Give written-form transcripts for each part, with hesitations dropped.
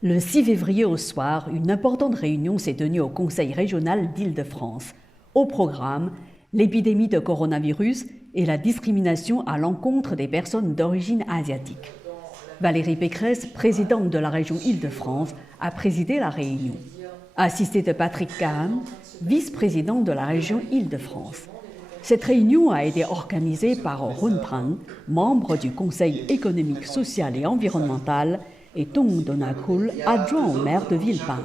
Le 6 février au soir, une importante réunion s'est tenue au Conseil régional d'Île-de-France. Au programme, l'épidémie de coronavirus et la discrimination à l'encontre des personnes d'origine asiatique. Valérie Pécresse, présidente de la région Île-de-France, a présidé la réunion. Assistée de Patrick Kahn, vice-président de la région Île-de-France. Cette réunion a été organisée par Hun Tran, membre du Conseil économique, social et environnemental, et Tong Donakul, adjoint au maire de Villepinte.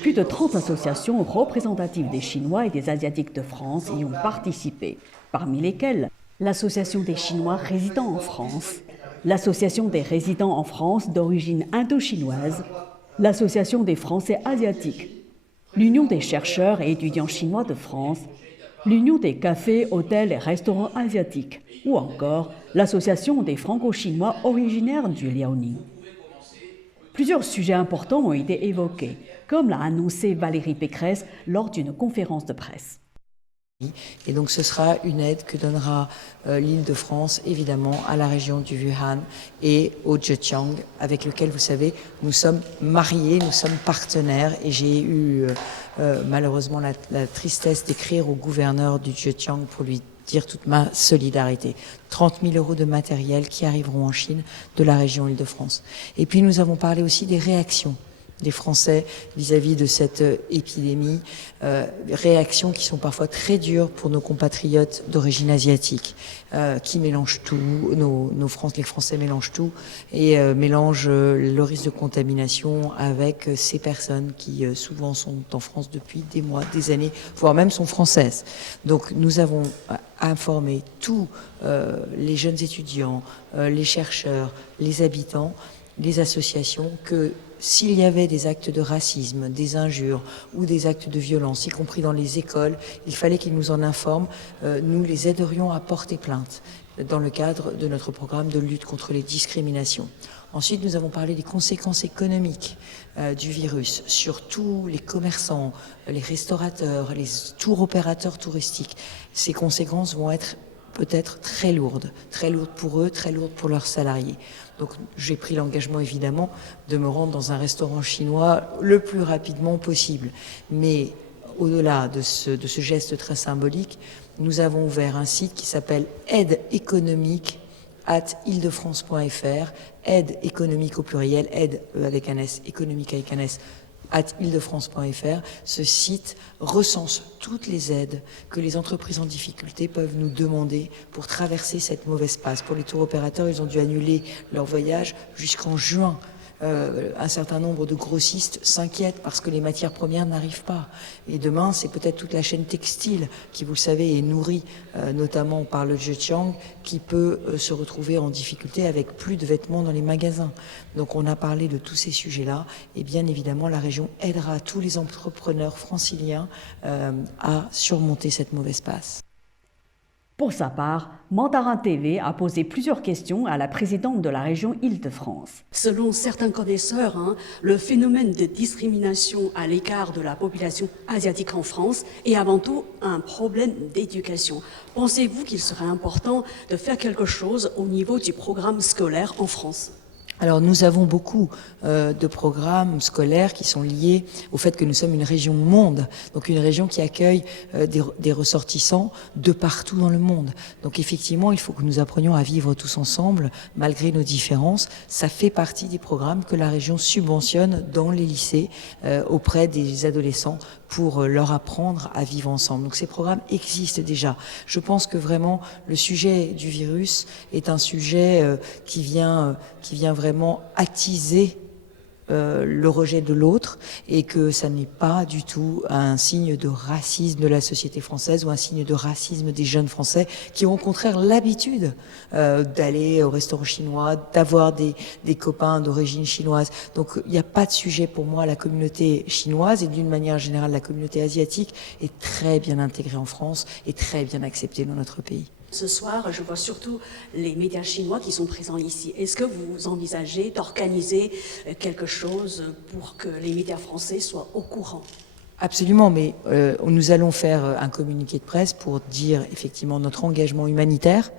Plus de 30 associations représentatives des Chinois et des Asiatiques de France y ont participé, parmi lesquelles l'Association des Chinois résidant en France, l'Association des résidents en France d'origine indo-chinoise, l'Association des Français asiatiques, l'Union des chercheurs et étudiants chinois de France, l'Union des cafés, hôtels et restaurants asiatiques, ou encore l'Association des franco-chinois originaires du Liaoning. Plusieurs sujets importants ont été évoqués, comme l'a annoncé Valérie Pécresse lors d'une conférence de presse. Et donc ce sera une aide que donnera l'Île-de-France, évidemment, à la région du Wuhan et au Zhejiang, avec lequel, vous savez, nous sommes mariés, nous sommes partenaires. Et j'ai eu malheureusement la tristesse d'écrire au gouverneur du Zhejiang pour lui dire toute ma solidarité. 30 000 € de matériel qui arriveront en Chine de la région Île-de-France. Et puis nous avons parlé aussi des réactions des Français vis-à-vis de cette épidémie, réactions qui sont parfois très dures pour nos compatriotes d'origine asiatique, qui mélangent tout, les Français mélangent tout et mélangent le risque de contamination avec ces personnes qui souvent sont en France depuis des mois, des années, voire même sont françaises. Donc nous avons informé tous les jeunes étudiants, les chercheurs, les habitants, les associations que s'il y avait des actes de racisme, des injures ou des actes de violence, y compris dans les écoles, il fallait qu'ils nous en informent. Nous les aiderions à porter plainte dans le cadre de notre programme de lutte contre les discriminations. Ensuite, nous avons parlé des conséquences économiques du virus sur tous les commerçants, les restaurateurs, les tour opérateurs touristiques. Ces conséquences vont être peut-être très lourdes pour eux, très lourdes pour leurs salariés. Donc j'ai pris l'engagement évidemment de me rendre dans un restaurant chinois le plus rapidement possible. Mais au-delà de ce geste très symbolique, nous avons ouvert un site qui s'appelle aide économique @îledefrance.fr, aide économique au pluriel, aide avec un S, économique avec un S, @îledefrance.fr. Ce site recense toutes les aides que les entreprises en difficulté peuvent nous demander pour traverser cette mauvaise passe. Pour les tours opérateurs, ils ont dû annuler leur voyage jusqu'en juin. Un certain nombre de grossistes s'inquiètent parce que les matières premières n'arrivent pas. Et demain, c'est peut-être toute la chaîne textile qui, vous le savez, est nourrie notamment par le Zhejiang, qui peut se retrouver en difficulté avec plus de vêtements dans les magasins. Donc on a parlé de tous ces sujets-là et bien évidemment la région aidera tous les entrepreneurs franciliens à surmonter cette mauvaise passe. Pour sa part, Mandarin TV a posé plusieurs questions à la présidente de la région Île-de-France. Selon certains connaisseurs, le phénomène de discrimination à l'égard de la population asiatique en France est avant tout un problème d'éducation. Pensez-vous qu'il serait important de faire quelque chose au niveau du programme scolaire en France ? Alors nous avons beaucoup de programmes scolaires qui sont liés au fait que nous sommes une région monde, donc une région qui accueille des ressortissants de partout dans le monde. Donc effectivement, il faut que nous apprenions à vivre tous ensemble, malgré nos différences. Ça fait partie des programmes que la région subventionne dans les lycées auprès des adolescents pour leur apprendre à vivre ensemble. Donc ces programmes existent déjà. Je pense que vraiment le sujet du virus est un sujet qui vient vraiment attiser le rejet de l'autre et que ça n'est pas du tout un signe de racisme de la société française ou un signe de racisme des jeunes Français qui ont au contraire l'habitude d'aller au restaurant chinois, d'avoir des copains d'origine chinoise. Donc il n'y a pas de sujet pour moi. La communauté chinoise et d'une manière générale la communauté asiatique est très bien intégrée en France et très bien acceptée dans notre pays. Ce soir, je vois surtout les médias chinois qui sont présents ici. Est-ce que vous envisagez d'organiser quelque chose pour que les médias français soient au courant ? Absolument, mais nous allons faire un communiqué de presse pour dire effectivement notre engagement humanitaire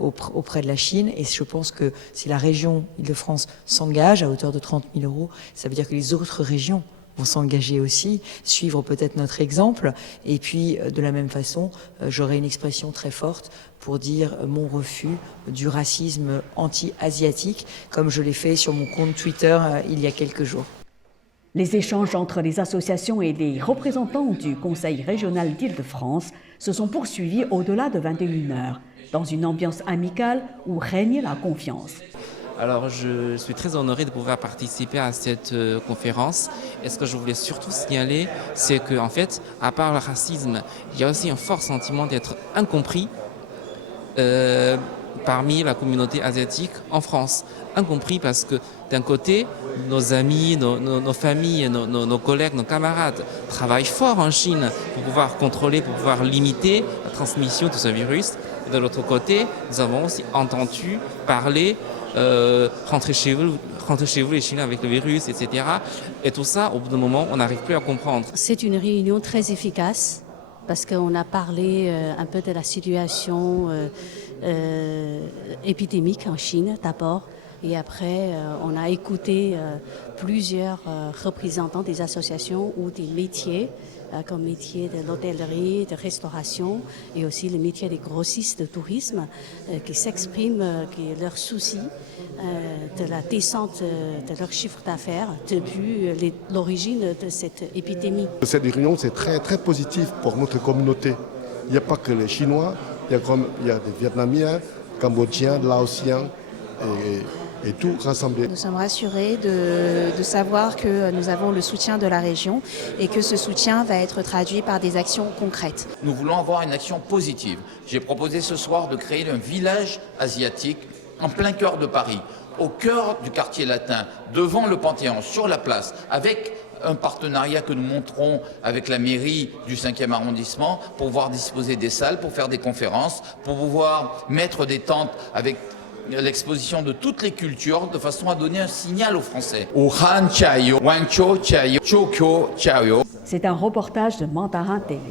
auprès de la Chine. Et je pense que si la région Île-de-France s'engage à hauteur de 30 000 €, ça veut dire que les autres régions vont s'engager aussi, suivre peut-être notre exemple. Et puis, de la même façon, j'aurai une expression très forte pour dire mon refus du racisme anti-asiatique, comme je l'ai fait sur mon compte Twitter il y a quelques jours. Les échanges entre les associations et les représentants du Conseil régional d'Île-de-France se sont poursuivis au-delà de 21 h, dans une ambiance amicale où règne la confiance. Alors, je suis très honoré de pouvoir participer à cette conférence. Et ce que je voulais surtout signaler, c'est qu'en fait, à part le racisme, il y a aussi un fort sentiment d'être incompris parmi la communauté asiatique en France. Incompris parce que d'un côté, nos amis, nos familles, nos collègues, nos camarades travaillent fort en Chine pour pouvoir contrôler, pour pouvoir limiter la transmission de ce virus. Et de l'autre côté, nous avons aussi entendu parler rentrez chez vous les Chinois avec le virus, etc. Et tout ça, au bout d'un moment, on n'arrive plus à comprendre. C'est une réunion très efficace parce qu'on a parlé un peu de la situation épidémique en Chine d'abord. Et après, on a écouté plusieurs représentants des associations ou des métiers, comme métier de l'hôtellerie, de restauration, et aussi le métier des grossistes de tourisme, qui s'expriment leur souci de la descente de leur chiffre d'affaires depuis l'origine de cette épidémie. Cette réunion, c'est très, très positif pour notre communauté. Il n'y a pas que les Chinois, il y a des Vietnamiens, Cambodgiens, Laotiens et tout rassemblé. Nous sommes rassurés de savoir que nous avons le soutien de la région et que ce soutien va être traduit par des actions concrètes. Nous voulons avoir une action positive. J'ai proposé ce soir de créer un village asiatique en plein cœur de Paris, au cœur du quartier latin, devant le Panthéon, sur la place, avec un partenariat que nous monterons avec la mairie du 5e arrondissement pour pouvoir disposer des salles, pour faire des conférences, pour pouvoir mettre des tentes avec l'exposition de toutes les cultures de façon à donner un signal aux Français. C'est un reportage de Mandarin TV.